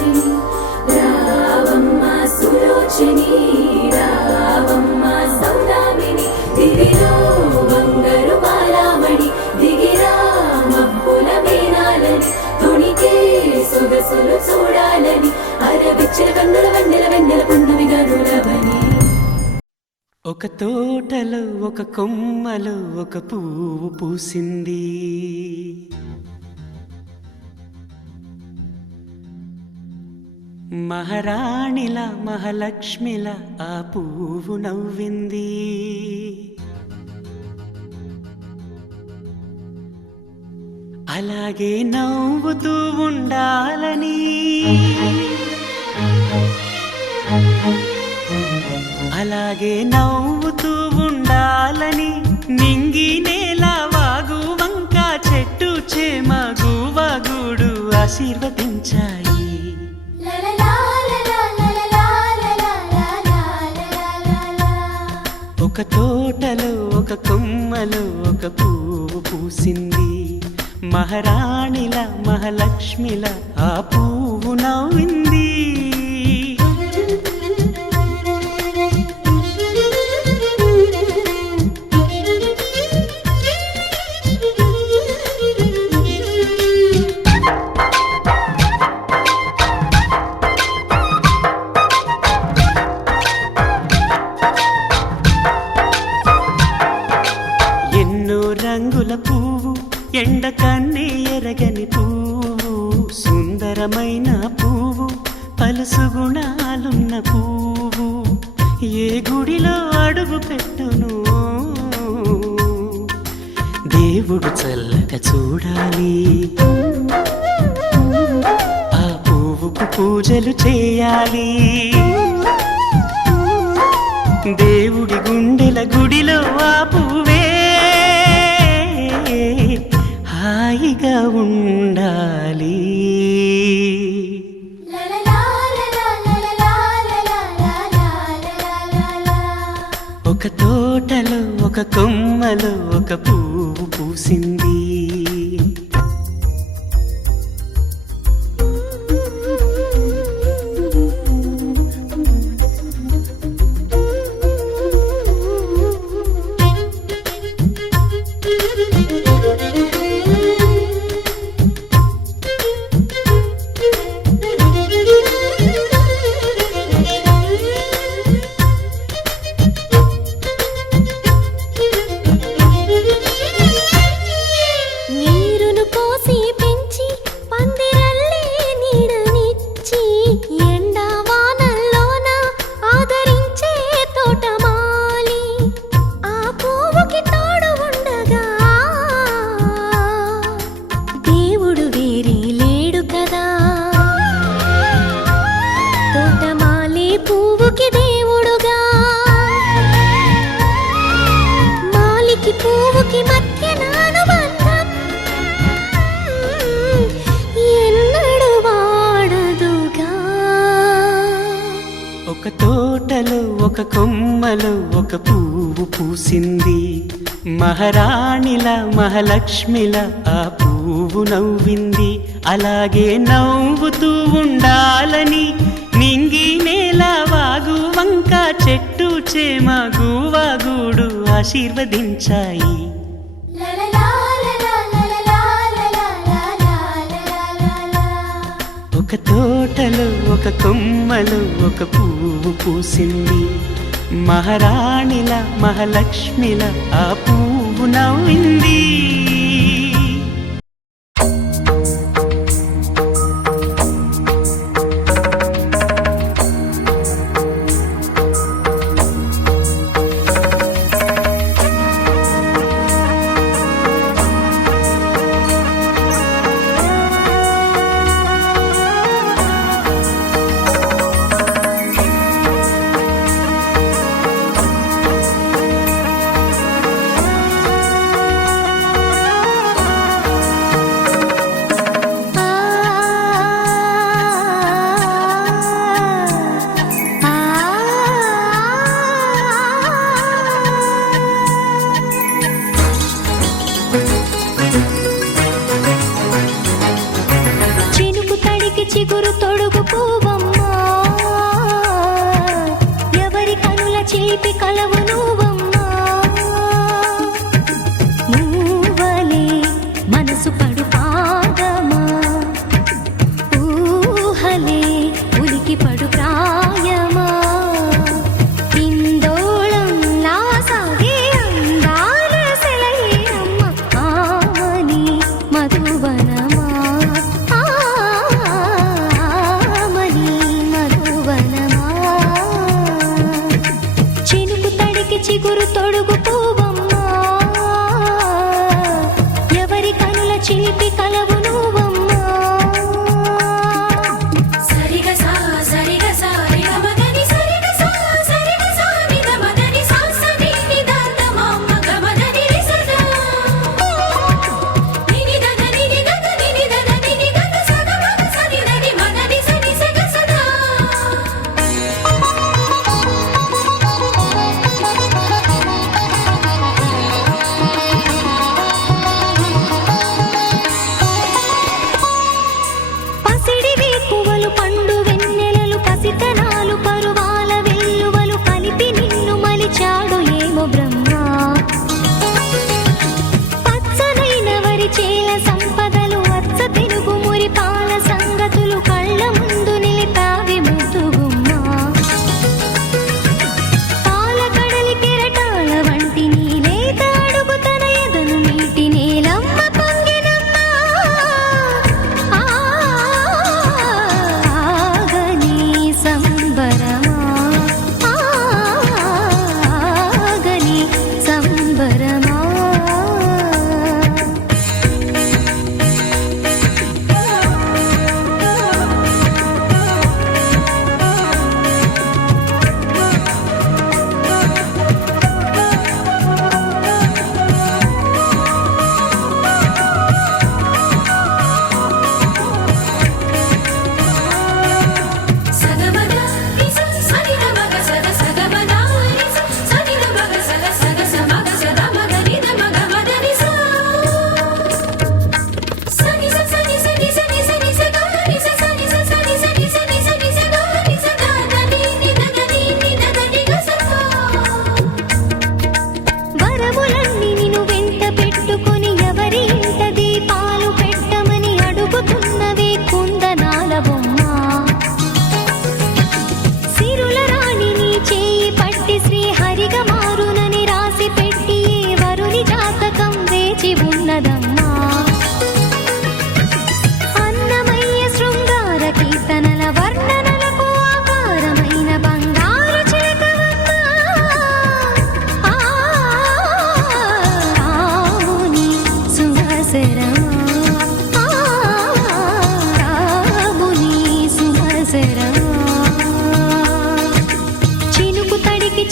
సులోచిని రావమ్మ సులోచిని రావమ్మ సౌదామిని దివిలో బంగారు బాలామణి దిగిరా మబ్బుల మేనాలని తొణికే సొగసులు చూడాలని అరవిచ్చిన కన్నుల వెన్నెల వెన్నెల పున్నమిగా నులవని. ఒక తోటలో ఒక కొమ్మలో ఒక పువ్వు పూసింది, మహారాణిలా మహాలక్ష్మిలా ఆ పువ్వు నవ్వింది. అలాగే నవ్వుతూ ఉండాలని, అలాగే నవ్వుతూ ఉండాలని నింగి నేల వాగు వంక చెట్టు చేమ గువగూడు ఆశీర్వదించాయి. ఒక తోటలో ఒక కొమ్మలో ఒక పువ్వు పూసింది, మహారాణిల మహాలక్ష్మిల ఆ పువ్వు నవ్వింది. రంగుల పువ్వు ఎండ కన్నే ఎరగని పువ్వు, సుందరమైన పువ్వు పలుసు గుణాలున్న పువ్వు, ఏ గుడిలో అడుగు పెట్టును దేవుడు చల్లగా చూడాలి. ఆ పువ్వుకు పూజలు చేయాలి, దేవుడి గుండెల గుడిలో ఆ పువ్వే హాయిగా ఉండాలి. ఒక తోటలో ఒక కొమ్మలో ఒక పువ్వు పూసింది. ఒక తోటలో ఒక కొమ్మలో ఒక పువ్వు పూసింది, మహారాణిల మహాలక్ష్మిల ఆ పువ్వు నవ్వింది. అలాగే నవ్వుతూ ఉండాలని నింగి నేల వాగు వంక చెట్టు చేమ గువగూడు ఆశీర్వదించాయి. ఒక తోటలో ఒక కొమ్మలో ఒక పువ్వు పూసింది, మహారాణిల మహాలక్ష్మిల ఆ పువ్వు నవ్వింది.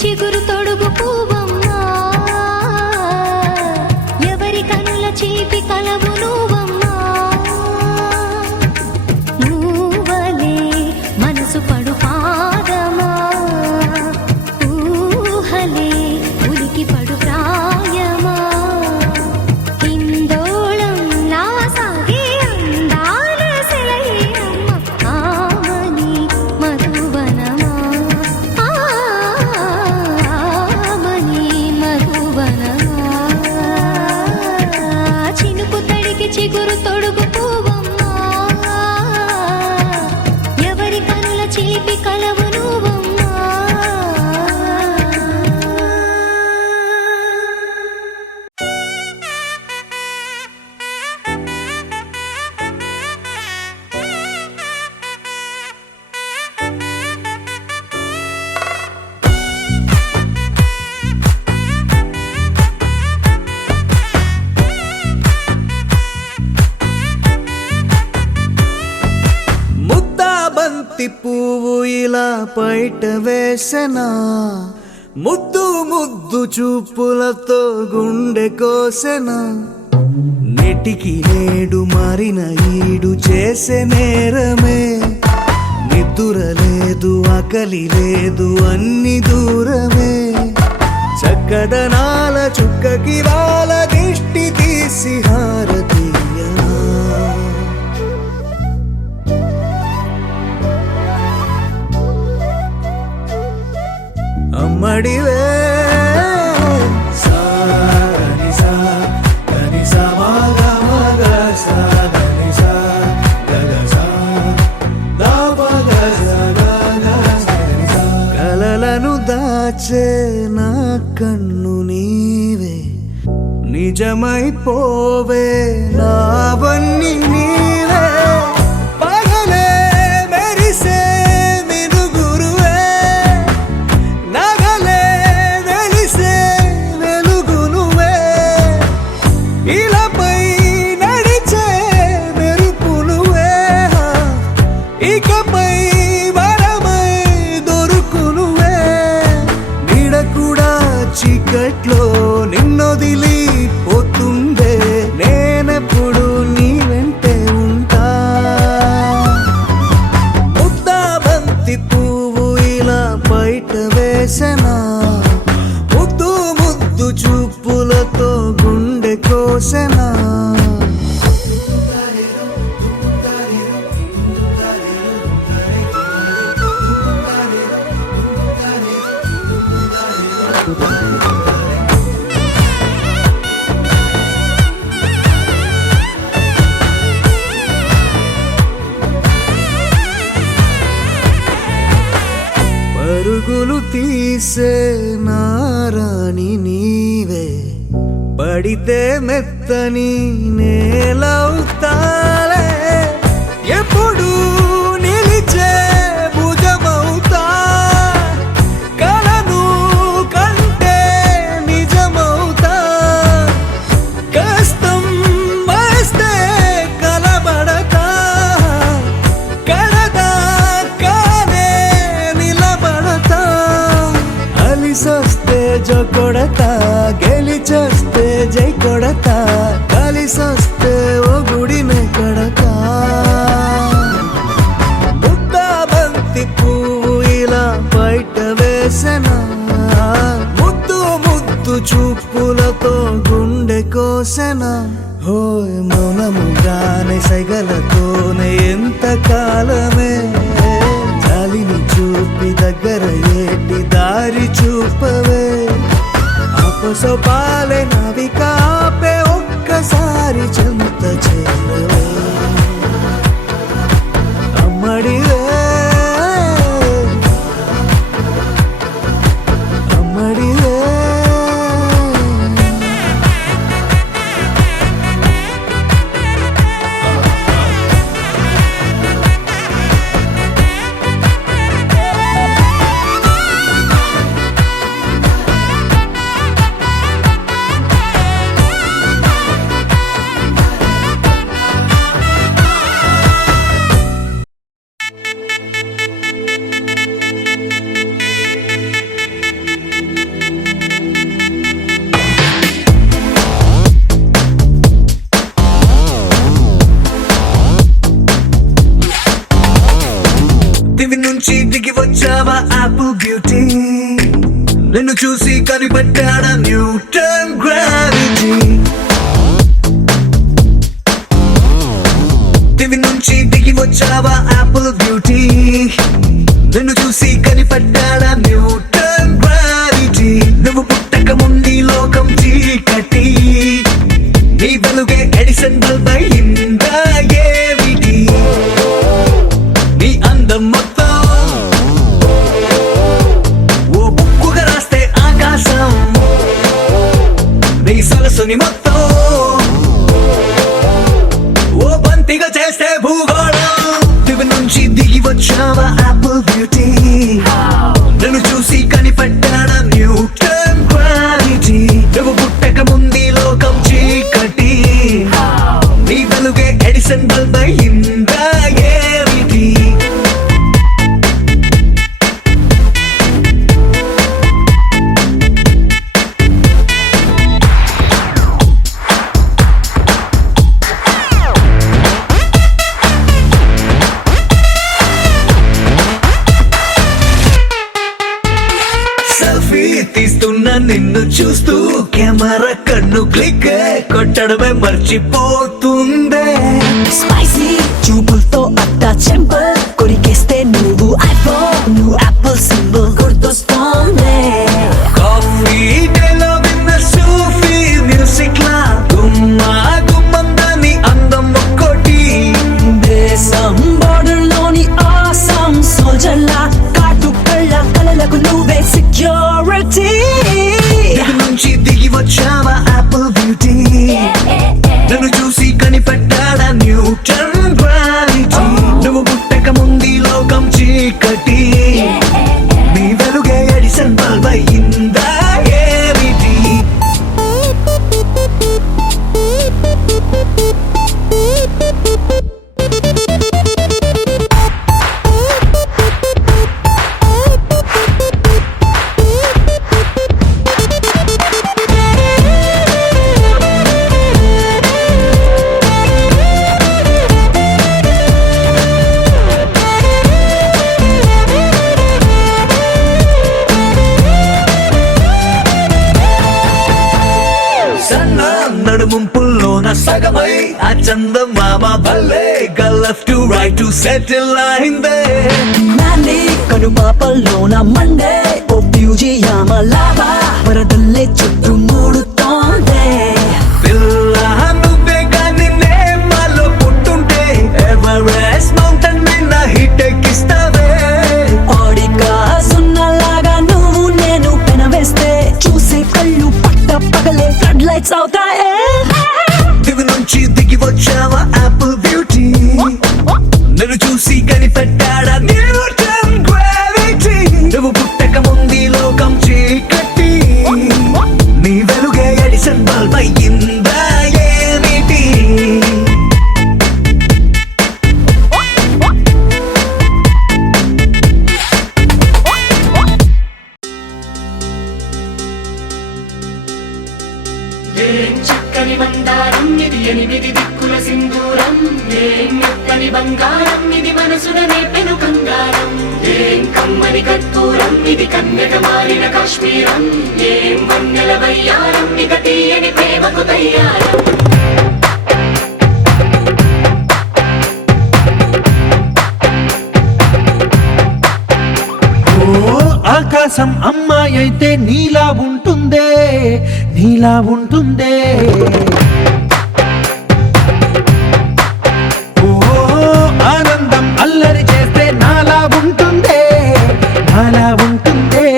చిగురు తొడుగు పువ్వమ్మా ఎవరి కనుల చీపి కలవు నువ్వమ్మా నువ్వలే మనసు పడు పాదమా ఊహలే ఉలికి పడు ప్రాయమా హిందోళం నా సాగే అందాల సెలయేరమ్మ ఆమని మధువనమా ఆమని మధువనమా చినుకు తడికి చిగురు తొడుగు పువ్వమ్మా ఎవరి కనుల చిలిపి కలవు నువ్వమ్మా ముద్దా బంతి పువ్వు ఇలా బయట వేసెనా ముద్దు ముద్దు చూపులతో గుండె కోసెనా నెటికి నేడు మారిన ఈడు చేసే నేరమే నిద్దుర లేదు ఆకలి లేదు అన్ని దూరమే చక్కదనాల చుక్కకి వాళ్ళ దిష్టి తీసి హారతీయనా అమ్మడివే సాగని సా గని సా మగ మగ సా గని సా గగ సా దా పగ సా గగ సని సా కలలను దాచే నా కన్ను నీవే నిజమైపోవే నావన్నీ నీవే పగలే మెరిసే మినుగురువే నగలే వెలిసే వెలుగు నువ్వే ఇలాపై నడిచే మెరుపు నువ్వే ఇకపై వరమై దొరుకు నువ్వే నీడ కూడా చీకట్లో నిన్నొదిలి పోతుందే నేనెప్పుడు నీ వెంటే ఉంటా ముద్దా బంతి పువ్వు ఇలా బయట వేసెనా ముద్దు ముద్దు చూపులతో గుండె కోసెనా పరుగులు తీసే నారాణి నీవే పడితే మెత్తని నేలవుతాలే ఎప్పుడు నిలిచే భుజమవుతా కలను కంటే నిజమవుతా కష్టం వస్తే కలబడతా కడదా కానే నిలబడతా అలిసొస్తే జో కొడతా గెలిచొస్తే జై కొడతా కలిసొస్తే ఓ గుడినే కడతా ముద్దా బంతి పువ్వు ఇలా బయట వేసెనా ముద్దు ముద్దు చూపులతో గుండె కోసెనా హోయ్ మౌనముగానే సైగలతోనే ఎంత కాలమే జాలిని చూపి దగ్గర ఏటి దారి చూపవే అపసోపాలే నావిక ఆపే ఒక్కసారి చెంత చేరవే అమ్మడివే అమ్మడివే నిన్ను చూసి కనిపెట్టాడా న్యూటన్ గ్రావిటీ. దివి నుంచి దిగి వచ్చావా యాపిల్ బ్యూటీ. నిన్ను చూసి కనిపెట్టాడా న్యూటన్ గ్రావిటీ. నువ్వు పుట్టక ముందు లోకం చీకటి. నీ వెలుగే ఎడిసన్ బల్బ్ అయిందా ఏమిటి. నీ అందం మొత్తం ఓ బుక్కుగా రాస్తే ఆకాశం. నీ సరస్సుని మొత్తం ఓ బంతిగా చేస్తే భూగోళం. దివి నుంచి దిగి వచ్చావా యాపిల్ బ్యూటీ. నన్ను చూసి కనిపెట్టాడా న్యూటన్ గ్రావిటీ. నువ్వు పుట్టక ముందు లోకం చీకటి. నీ వెలుగే ఎడిసన్ బల్బ్ అయిందా ఏమిటి. సెల్ఫీ తీస్తున్నా నిన్ను చూస్తూ కెమెరా కన్ను క్లిక్ కొట్టడమే మర్చిపోతుందే. స్పైసీ చూపులతో అట్టా చెంపల్ కొరికేస్తే నువ్వు ఐఫోన్, నువ్వు యాపిల్ సింబల్ గుర్తొస్తోంది. కాఫీ డేలో విన్న సూఫీ మ్యూజిక్ లా గుమ్మా గుమ్మందని అందం ఒక్కోటి. దేశం బోర్డర్ లోని ఆసాం సోల్జర్ లా కాటు కళ్ళ కలలకు నువ్వే సెక్యూరిటీ. దిగు నుంచి దిగి వచ్చావా యాపిల్ బ్యూటీ. నన్ను చూసి కనిపెట్టాడా న్యూటన్ గ్రావిటీ. నువ్వు పుట్టక ముందు లోకం చీకటి. నీ వెలుగే ఎడిసన్ బల్బ్ అయిందా ఏమిటి. సన్న నడుముంపుల్లోన సగమై ఆ చందమామ భలే left to right to settle అయిందే. నాని కనుపాపల్లోన మండే ఓ ఫ్యూజియామ లావా వరదల్లే చుట్టూ మూడుతోందే. పిల్ల నువ్వే కానీ నేమాలో పుట్టుంటే ఎవరెస్ట్ మౌంటైన్ మీద హిట్ ఎక్కిస్తావే. ఓడిగా సున్నలాగా నువ్వు నేను పెనవేస్తే చూసే కళ్ళు పట్ట పగలే ఫ్లడ్ లైట్స్ అవుతాయే. దివి నుంచి దిగి వచ్చావా యాపిల్ బ్యూటీ. నన్ను చూసి కనిపెట్టాడా న్యూటన్ గ్రావిటీ. నువ్వు పుట్టక ముందు లోకం చీకటి. నీ వెలుగే ఎడిసన్ బల్బ్ అయిందా ఏమిటి. ఏం చక్కని మందారం ఇది ఎనిమిది దిక్కుల సింధూరం. ఏం మెత్తని బంగారం ఇది మనసున నేపెను కంగారం. ఏం కమ్మని కర్పూరం ఇది కన్యక మారిన కాశ్మీరం. ఏం వన్నెల వయ్యారం ఇక తీయని ప్రేమకు తయ్యారం. ఆకాశం అమ్మాయి అయితే నీలా ఉంటుందే, నీలా ఉంటుందే. ఓ ఆనందం అల్లరి చేస్తే నాలా ఉంటుందే, నాలా ఉంటుందే.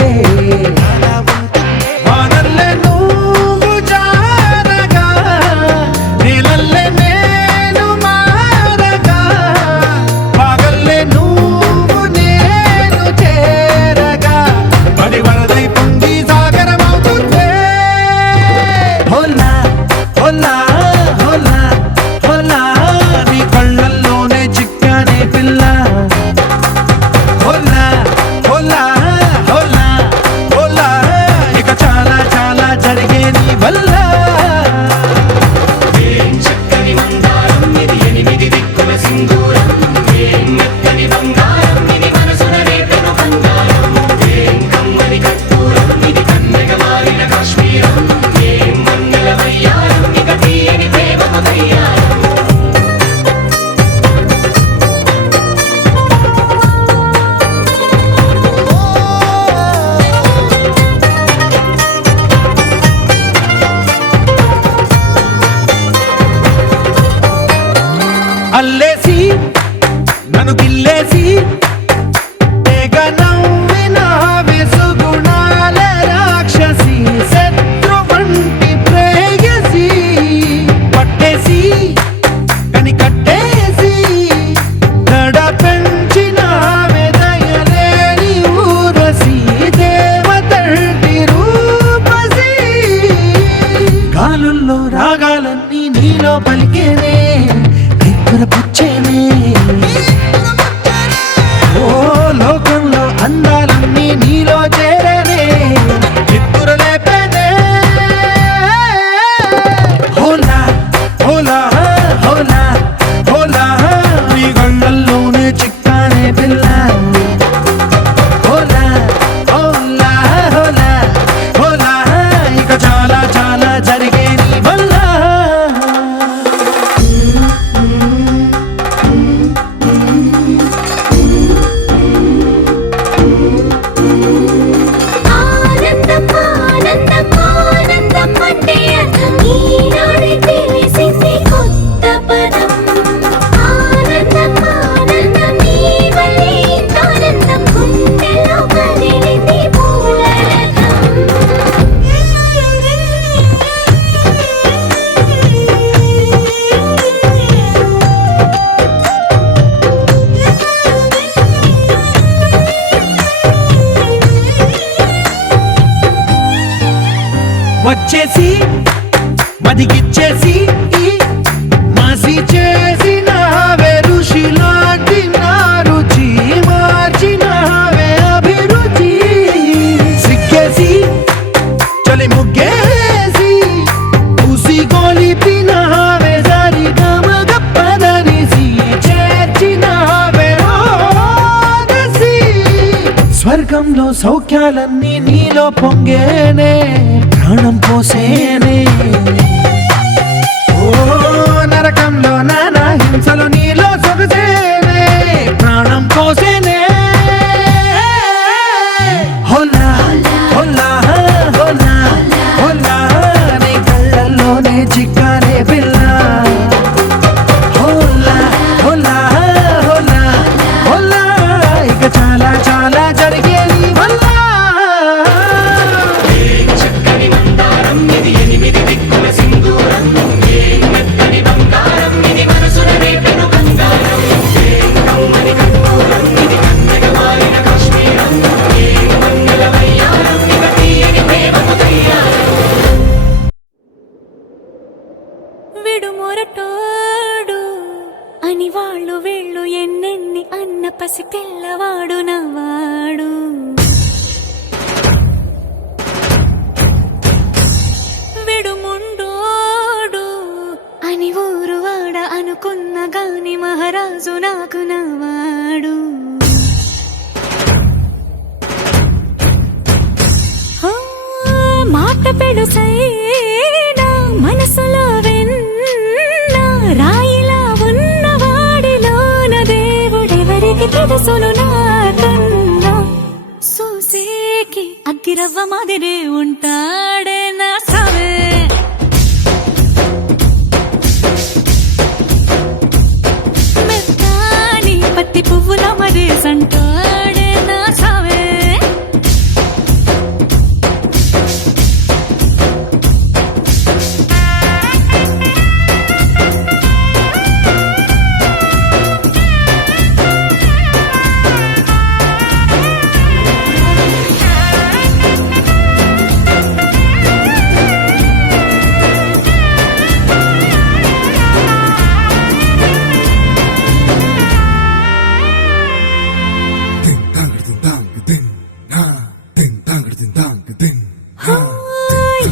వానల్లే నువ్వు జారగా, నీలల్లే నేను మారగా, పగల్లే నువ్వు నేను చేరగా, పడి వరదై పొంగి సాగరమవుతుందే. హోలా హోలా వచ్చేసి మదిగిచ్చేసి మాసి చేసిన ఋషిలాంటి నా రుచి మార్చినవే అభిరుచి సిగ్గేసి చలి ముగ్గేసి ఉసి గోలిపినవే సరి గమగప్పదనిసి చేర్చినవే ఓదసి స్వర్గంలో సౌఖ్యాలన్నీ నీలో పొంగేనే ప్రాణం పోసేనే ఓ నరకంలో నానా హింసలు నీలో సొగసేనే ప్రాణం పోసేనే హోలా హోలా హోలా హోలా నీ కళ్ళల్లోనే చిక్కానే పిల్ల హోలా హోలా హోలా హోలా ఇక చాలా చాలా జరిగేది వల్ల చక్కని మందారం ఇది ఎనిమిది దిక్కుల సింధూరం ఏం మెత్తని బంగారం ఇది మనసున రేపెను కంగారం ఏం కమ్మని కర్పూరం ఇది కన్నెగ మారిన కాశ్మీరం ఏం మంగళ వయ్యారం ఇక తీయని ప్రేమకు తయ్యారం విడుమొరటోడు అని వాళ్ళు వీళ్ళు ఎన్నెన్ని అన్న పసి పిల్లవాడు నవ్వాడు విడుముండోడు అని ఊరు వాడ అనుకున్న గాని మహారాజు నాకు నవ్వాడు ఆ, మాట పెడుసైనా మనసులో వెన్న రాయిలా ఉన్నవాడిలోన దేవుడెవరికి తెలుసును నాకన్నా సూసేకి అగ్గిరవ్వ మాదిరే ఉంటాడే నా సావే మెత్తాని పత్తి పువ్వుల మరేసంటాడే నా సావే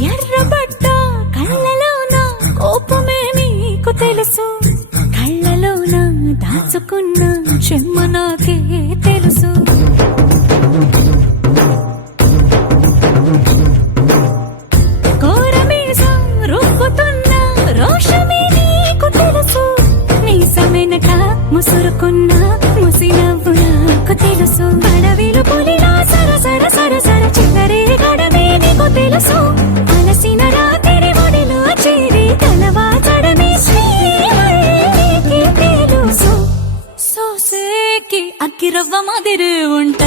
ఎర్రబడ్డ కళ్ళలోన కోపమే నీకు తెలుసు కళ్ళలోన దాచుకున్న చెమ్మ నాకే తెలుసు కోరమీసం రుబ్బుతున్న రోషమే నీకు తెలుసు మీసమెనక ముసురుకున్న ముసినవ్వు నాకు తెలుసు అడవిలు పులిలా సరసర సరసర చిల్లరే గడమే నీకు తెలుసు అలసిన రాత్రి ఒడిలో చేరి తలవాచడమే శ్రీవల్లికి తెలుసు సోసేకి అగ్గిరవ్వ మాదిరి ఉంటా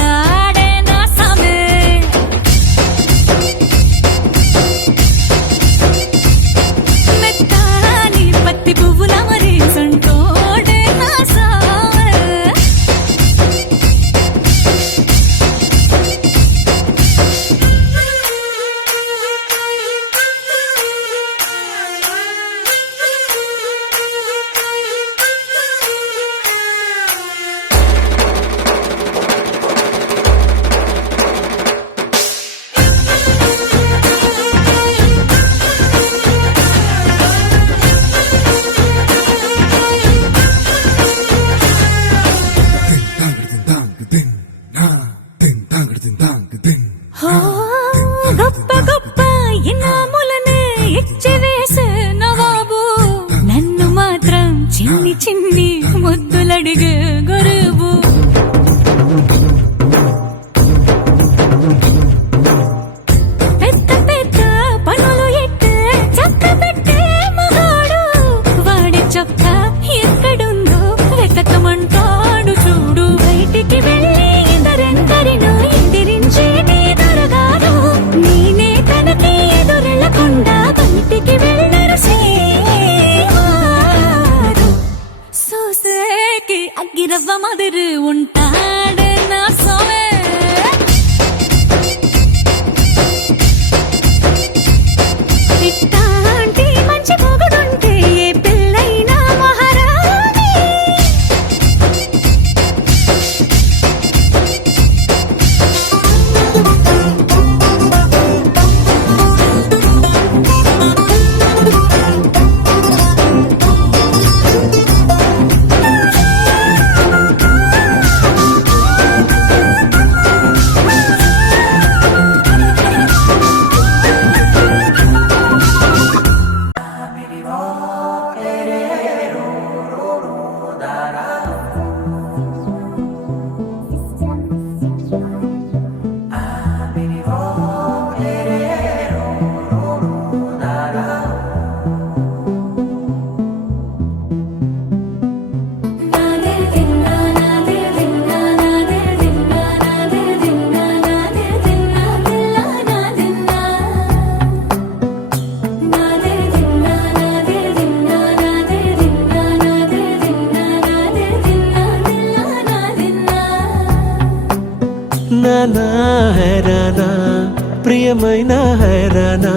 ఏమైనా హైరానా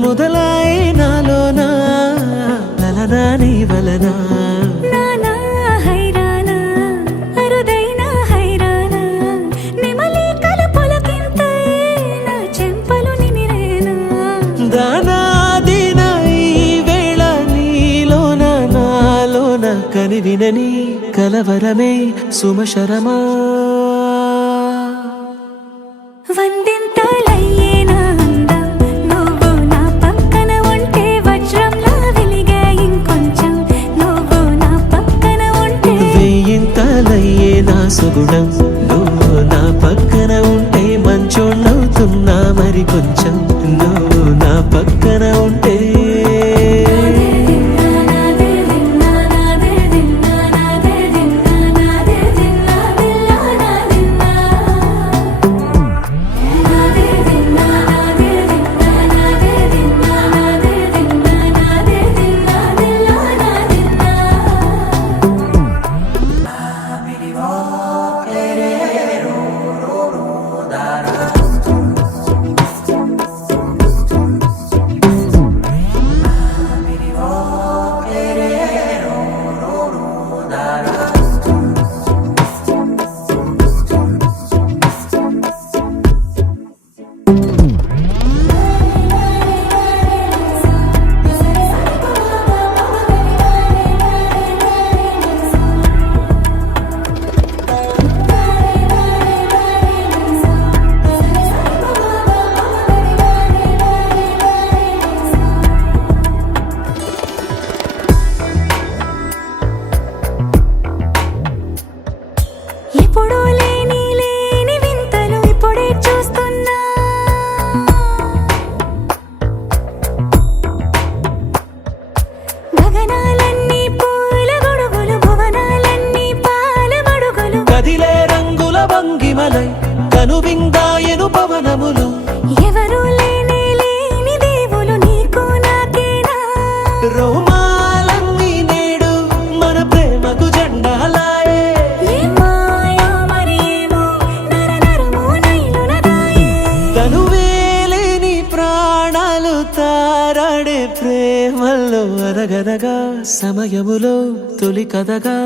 మొదలాయి నాలోనా లలనా నీ వలనా నానా హైరానా అరుదైన హైరానా నెమలి కలుపులకింతై నా చెంపలు నిమిరేనా దానాదిన ఈ వేళ నీలోన నాలోన కనివినని కలవరమే సుమశరమా వందింతలయ్యేనా అందం నువ్వు నా పక్కన ఉంటే వజ్రంలా వెలిగే ఇంకొంచెం నువ్వు నా పక్కన ఉంటే వేయింతలయ్యే నా సుగుణం నువ్వు నా పక్కన ఉంటే మంచోళ్ళవుతున్నా మరి కొంచెం నువ్వు నా పక్కన ఉంటే ఎప్పుడూ లేని వింతలు ఇప్పుడే చూస్తున్నా గగనాలన్నీ పూల గొడుగులు భువనాలన్నీ పాల మడుగులు కదిలే రంగుల భంగిమలై కనువిందాయను పవనములు ఎవరూ లేని దేవులు నీకు నాకేనా రోమాలన్నీ నేడు మన ప్రేమకు జెండాలాయే ఏ మాయో మరి ఏమో నరనరమో నైలున దాయే తనువేలేని ప్రాణాలు తారాడే ప్రేమల్లో అరగరగా సమయములో తొలి కథగా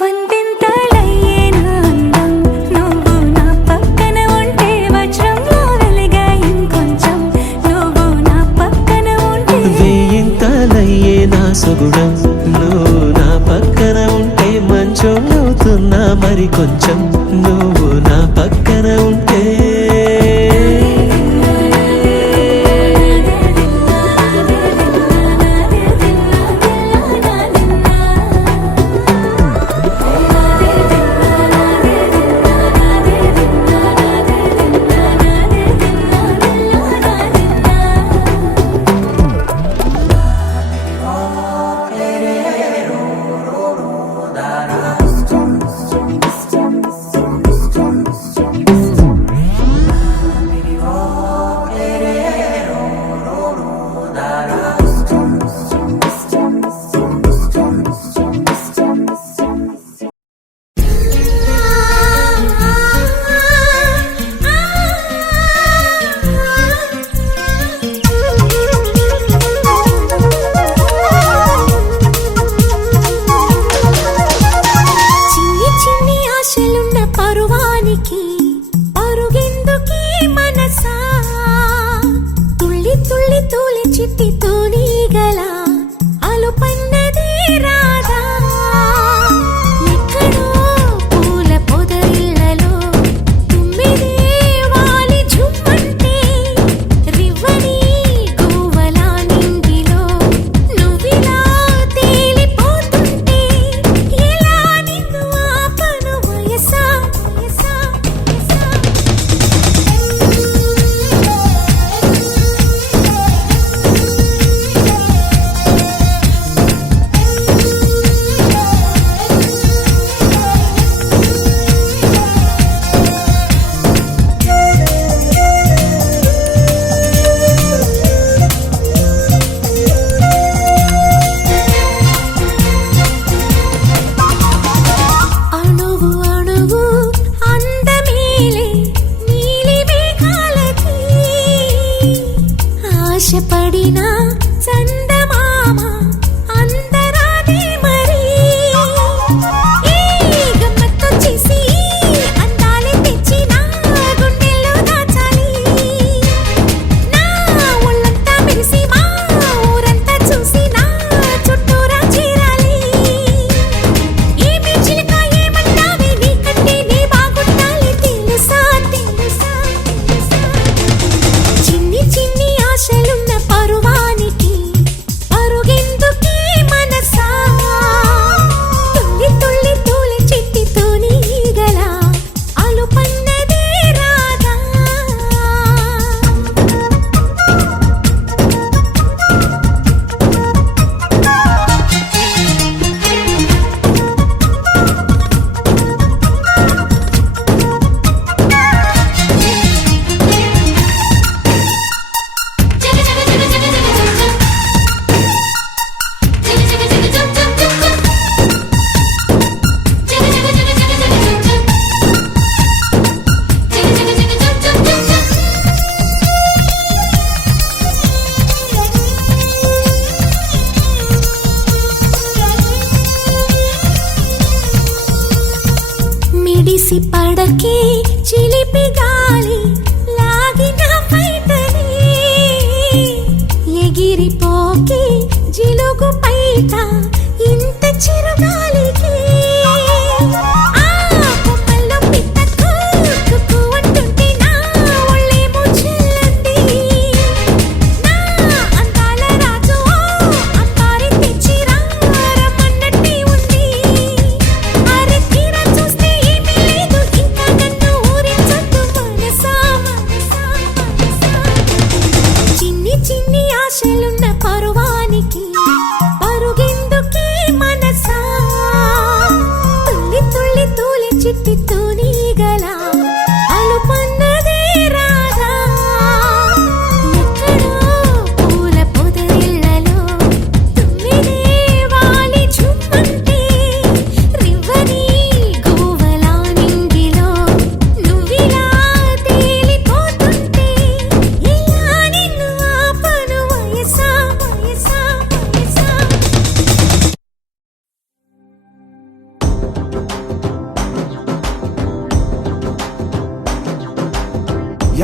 వందింతలయ్యేనా అందం నువ్వు నా పక్కన ఉంటే వజ్రంలా వెలిగే ఇంకొంచెం నువ్వు నా పక్కన ఉంటే వేయింతలయ్యే నా సుగుణం నువ్వు నా పక్కన ఉంటే మంచోళ్ళవుతున్నా మరి కొంచెం నువ్వు నా పక్కన ఉంటే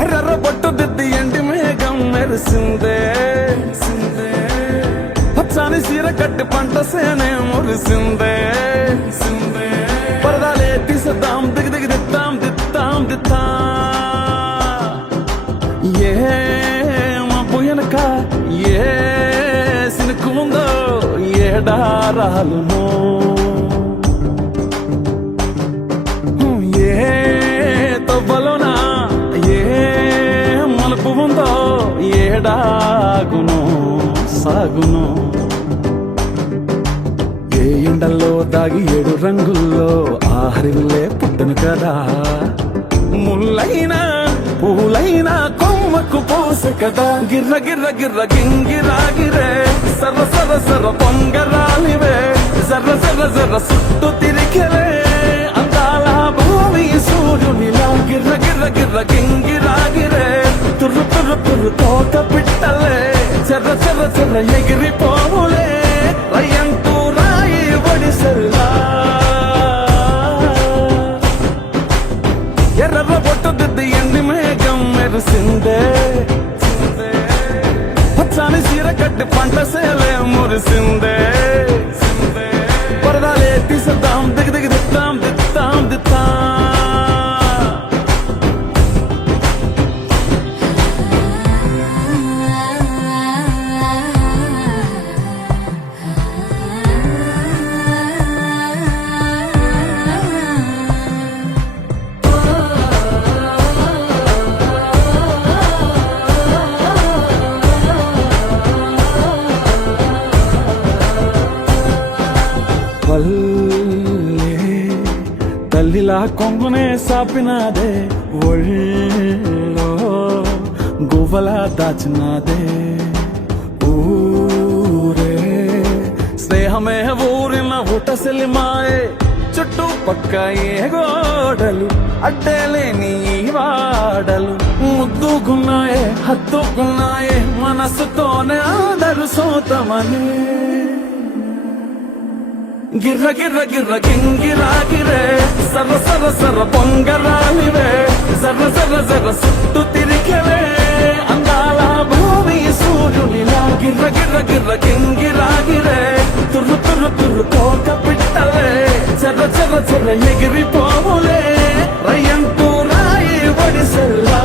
ఎర్ర బొట్టు దిద్ది ఎండి మేఘం మెరిసిందే పచ్చాని సీర కట్టి పంట సేనే మురిసిందే పరదాలే తీసేద్దాం దిగి దిగి దిత్తాం దిత్తాం దిత్తా ఏ మబ్బు వెనక ఏ సినుకు ఉందో ఏడారాలునో ఏ తవ్వలోనా ఏ మలుపు ఉందో ఏడాగునో సాగునో ఏ ఎండల్లో దాగి 7 రంగుల్లో ఆహరిల్లే పుట్టను కదా ముల్లైనా పూలైనా కొమ్మకు పోసే కదా గిర్ర గిర్ర గిర్ర గింగిరాగిరే సర్ర సర్ర సర్ర పొంగరాలివే జర్ర జర్ర జర్ర సుట్టు తిరిగలే అందాల భూమి సూర్యునిలా గిర్ర గిర్ర గిర్ర గింగిరాగిరే తుర్రు తుర్రు తుర్రు తోట పిట్టలే చెర్ర చెర్ర చెర్ర ఎగిరిపోవులే రయ్యంటూ రాయి ఒడిసెల్లా ఎర్ర బొట్టు దిద్ది ఎండి మేఘం మెరిసిందే పచ్చాని సీర కట్టి పంట సేలే మురిసిందే పరదాలే తీసేద్దాం దిగి దిగి దిత్తాం దిత్తాం దిత్తా తల్లిలా కొంగునే సాపినాదే ఒళ్ళో గువ్వలా దాచినాదే ఊరే స్నేహమే ఊరిన ఊటసెలిమాయే చుట్టూ పక్క ఏ గోడలు అడ్డేలేని ఈ వాడలు ముద్దుకున్నాయే హత్తుకున్నాయే మనసుతోనే ఆదరు సోతమనే గిర్ర గిర్ర గిర్ర గింగిరాగిరే సర్ర సర్ర సర్ర పొంగరాలివే జర్ర జర్ర జర్ర సుట్టు తిరిగలే అందాల భూమి సూర్యునిలా గిర్ర గిర్ర గిర్ర గింగిరాగిరే తుర్రు తుర్రు తుర్రు తోట పిట్టలే చెర్ర చెర్ర చెర్ర ఎగిరిపోవులే రయ్యంటూ రాయి ఒడిసెల్లా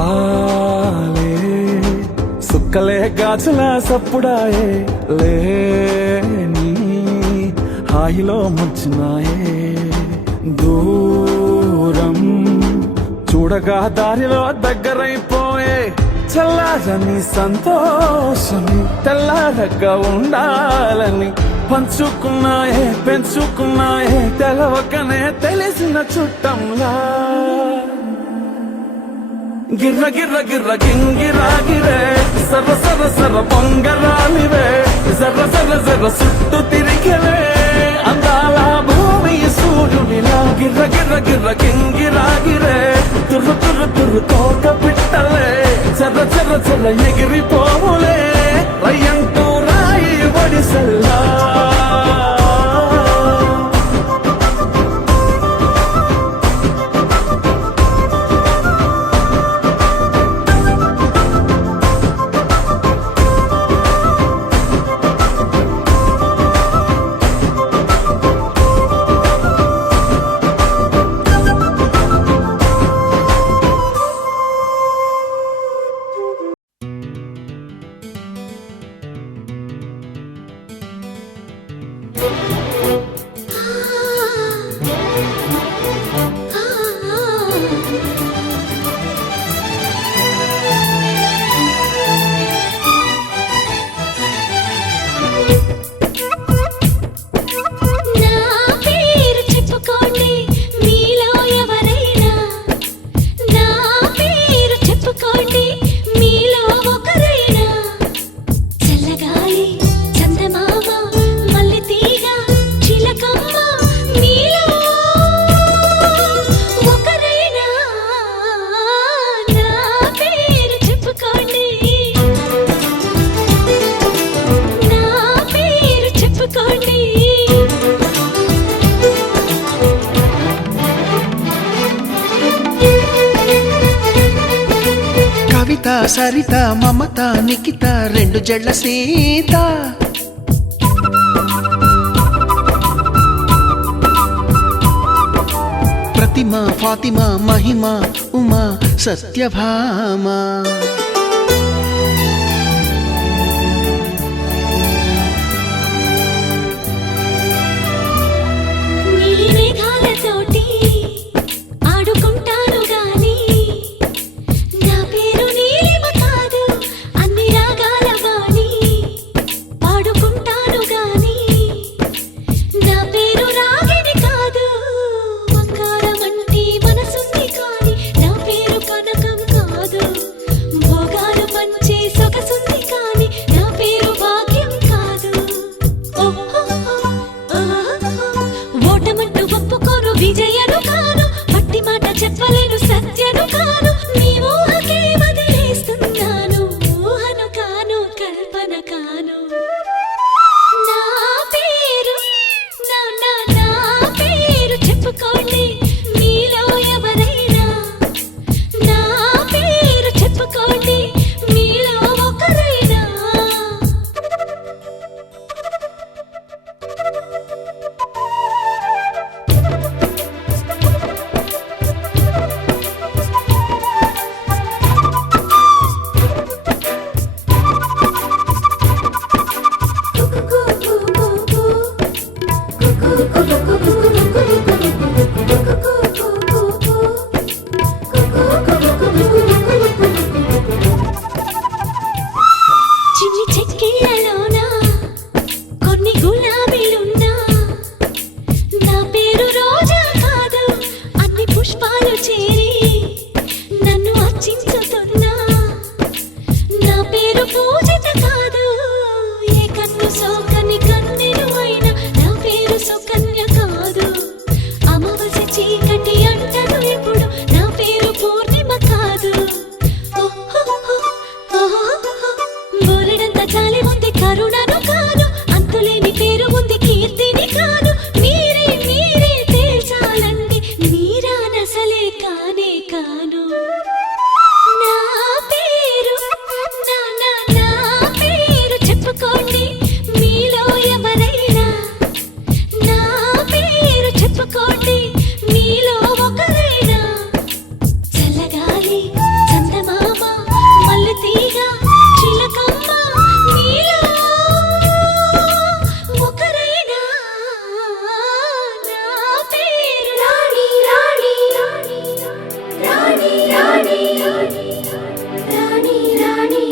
రాలే సుక్కలే గాజుల సప్పుడాయే లేని హాయిలో ముంచినాయే దూరం చూడగా దారిలో దగ్గరైపోయే చల్లారని సంతోషమి తెల్లారగా ఉండాలని పంచుకున్నాయే పెంచుకున్నాయే తెలవకనే తెలిసిన చుట్టంలా గిర్ర గిర్ర గిర్ర గింగిరాగిరే సర్ర సర్ర సర్ర పొంగరాలివే జర్ర జర్ర జర్ర సుట్టు తిరిగలే అందాల భూమి సూర్యునిలా గిర్ర గిర్ర గిర్ర గింగిరాగిరే తుర్రు తుర్రు తుర్రు తోట పిట్టలే చెర్ర చెర్ర చెర్ర ఎగిరిపోవులే రయ్యంటూ రాయి ఒడిసెల్లా చల్లగాలి సరిత మమత నిఖిత రెండు జళ్ళ సీత ప్రతిమ ఫాతిమా మహిమ ఉమా సత్యభామ నీలి మేఘాలతోటి ఆడుకుంటాను గాని నా పేరు నీలిమ కాదు అన్ని రాగాల వాణి పాడుకుంటాను గాని నా పేరు రాగిణి కాదు బంగారం అంటే మనసుంది కానీ నా పేరు కనకం కాదు భోగాలు పంచే సొగసుంది కానీ నా పేరు భాగ్యం కాదు ఓటమంటూ ఒప్పుకోను విజయను కాను మట్టి మాట చెప్పలేను సత్యను కాను నీ ఊహకే వదిలేస్తున్నాను ఊహను కాను కల్పన కాను నా పేరు నా పేరు చెప్పుకోండి మీలో ఎవరైనా నా పేరు చెప్పుకోండి మీలో ఒకరైనా చిన్ని చెక్కిళ్ళలోన కొన్ని గులాబీలున్నా నా పేరు రోజా కాదు అన్ని పుష్పాలు చేరి నన్ను అర్చించుతున్నా నా పేరు పూజిత కాదు ఏ కన్ను సోకని కన్నెలు అయినా నా పేరు సుకన్య కాదు అమావాస్య చీకటి అంటను ఎప్పుడు నా పేరు పూర్ణిమ కాదు బోలెడంత చాలి ఉంది కరుణను కాను అంతులేని పేరు ఉంది కీర్తిని కాను మీరే తేల్చాలండి మీరానసలే కానే కాను నా పేరు నా పేరు చెప్పుకోండి మీలో ఎవరైనా నా పేరు చెప్పుకోండి మీలో ఒకరైనా చల్లగాలి చందమామ మల్లెతీగ చిలకమ్మ మీలో ఒకరైనా నా పేరు రాణి రాణి రాణి రాణి రాణి రాణి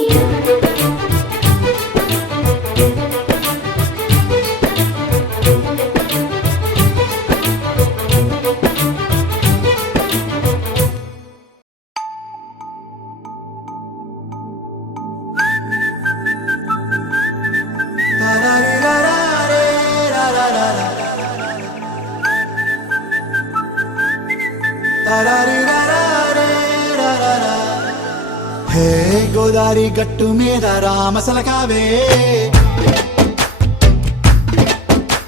హే గోదారి గట్టు మీద రామసలకావే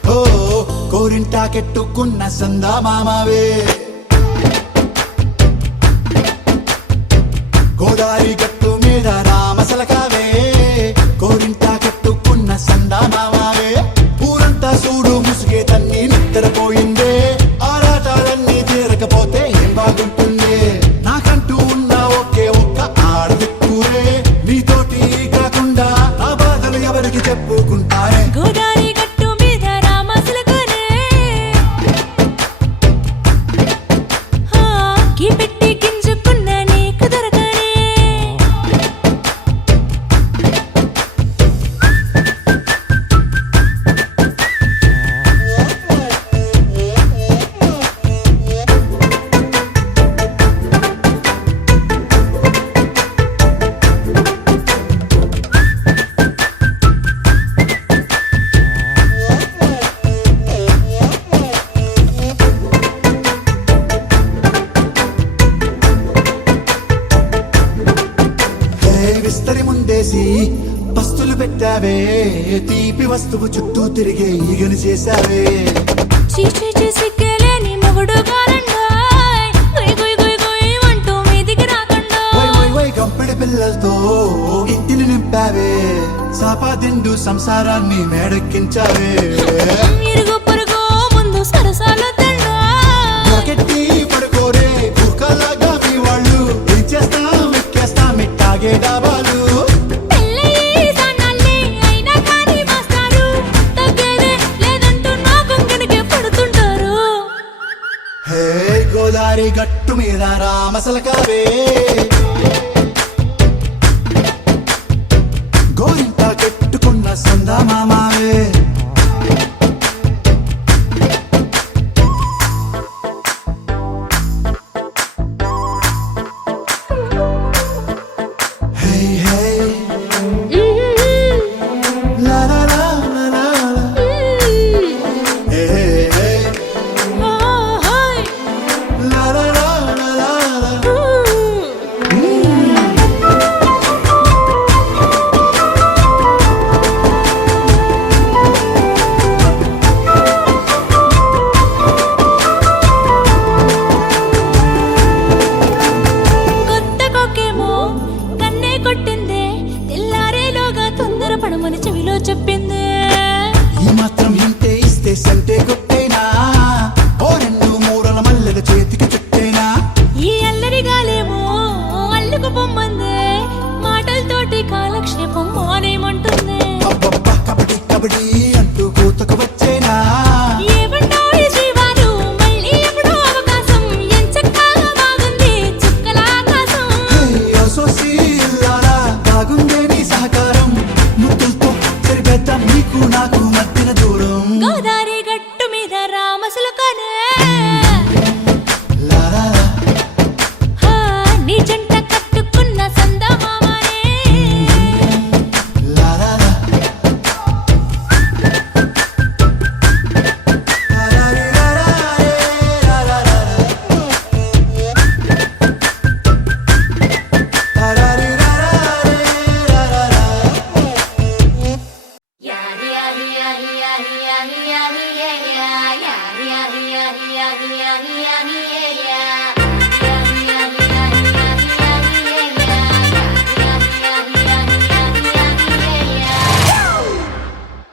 ఓ కోరింటాకెట్టుకున్న సందా మామావే గోదారి గట్టు మీద రామసలకావే కోరింటాకెట్టుకున్న సందా మామావే ఊరంతా చూడు ముసుగే తన్ని నిద్రపోయిందే ఆరాటాలన్నీ తీరకపోతే ఏం బాగుంటుంది నాకంటూ ఉన్న ఒకే ఒక్క ఆడదిక్కురే నీతోటి కాకుండా నా బాధలు ఎవరికి చెప్పుకుంటారే గోదారి గట్టు మీద రామసలకనే కి పెట్టి గింజుకున్న నీకు దొరకనే విస్తరి ముందేసి పస్తులు పెట్టావే తీపి వస్తువు చుట్టూ తిరిగే ఈగని చేశావే చీచి సిగ్గలేని మొగుడు కాలండాయ్ గుయ్ గుయ్ గుయ్ గుయ్ అంటూ మీదికి రాకండా వై వై వై కంపెడి పిల్లలతో ఇంటిని నింపావే సాపాదిండు సంసారాన్ని మేడెక్కించావే ఇరుగు పొరుగు ముందు సరసాల దండ రాకెట్టి పడుకోరే కుక్కలాగా మీ వాళ్ళు ఏం చేస్తాం ఎక్కేస్తాం ఇట్టాగే డాబాలు పెళ్ళయి సన్నాళ్ళే అయినా కానీ మాస్టారు తగ్గేదే లేదంటూ నా కొంగనికే పడుతుంటారు హే గోదారి గట్టు మీద రామసలకావే గోరింట కెట్టుకున్న సందా మామావే Hey, hey, la la la la la la. Hey, hey, hey, la la la la la la. కొత్త కొక్కేమో కన్నే కొట్టిందే తెల్లారేలోగా తొందర పడమని చెవిలో చెప్పిందే ఈ మాత్రం హింటే ఇస్తే సంటే కొట్టేనా ఓ రెండు మూరల మల్లెల చేతికి చుట్టేనా ఈ అల్లరి గాలేమో అల్లుకు పొమ్మందే మాటలతోటి కాలక్షేపం మానేమంటుందే అబ్బబ్బా కబడ్డీ కబడ్డీ అంటూ కూతకు వచ్చేనా ఏమంటాయి శ్రీవారు మళ్ళీ ఎప్పుడో అవకాశం ఎంచక్కా బాగుంది చుక్కల ఆకాశం అసోసి లాలా బాగుందే నీ సహకారం ముద్దులతో సరిపెద్దాం నీకు నాకు మధ్యన దూరం గోదారి గట్టు మీద రామసులకనే లాలా హా, నీ జంట కట్టుకున్న సందమామనే లాలా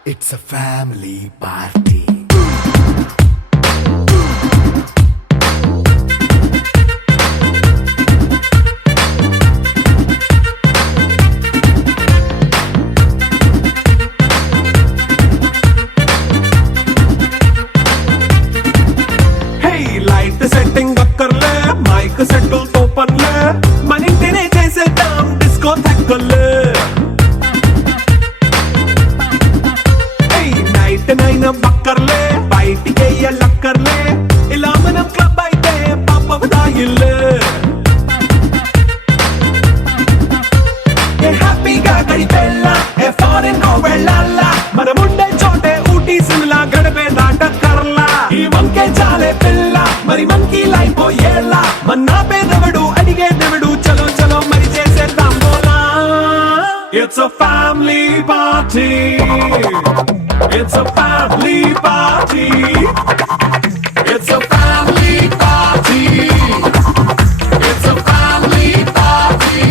It's a family party. Hey light setting అక్కర్లే మైక్ సెట్టులతో పనులే మన ఇంటినే చేసేద్దాం డిస్కో థక్కర్లే నైట్ నైన్ బక్కర్లే బయటికి వెయ్యలక్కర్లే ఇలా మనం క్లబ్ అయితే పాప దాయిల్లే హ్యాపీగా గడిపెళ్ళ ఏ ఫారెన్ నో వెళ్ళాల మనం ఉండే చోటే ఊటీ సిమ్లా గడిపే దాటక్కర్లా ఈ వంకే చాలే పిల్ల మరి మంకీ లైఫ్ ఏళ్ళ మన్నా పేదవడు అడిగే దేవుడు చలో చలో మరి చేసేద్దాం బోలా it's a family party It's a family party. It's a family party. It's a family party.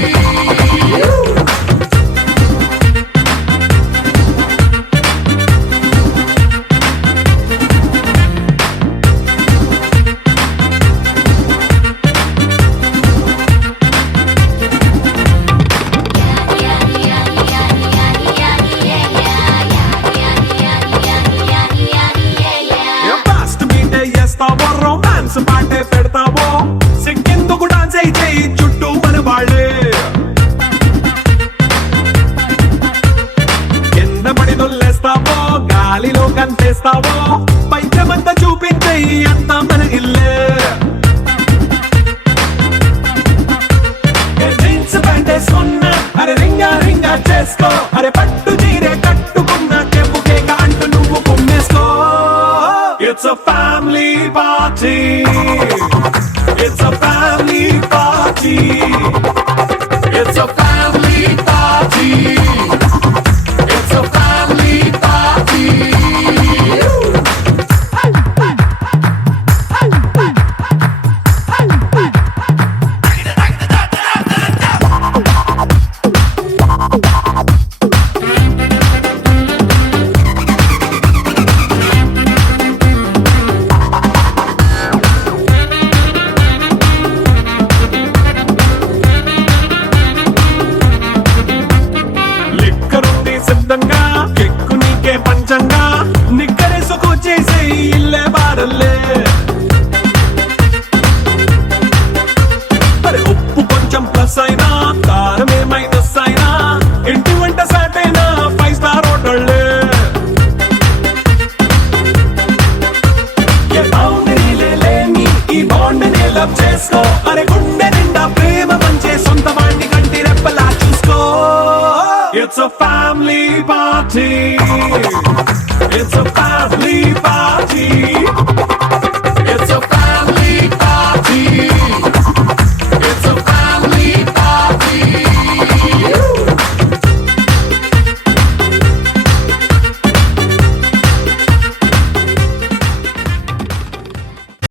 Fast మీటే చేస్తావో రొమాన్స్ పాటే పెడతావో సిక్కిందుకు డాన్స్ అయి చేయి చుట్టూ మన వాళ్ళే కింద పడి దొల్లేస్తావో గాలిలో కంతేస్తావో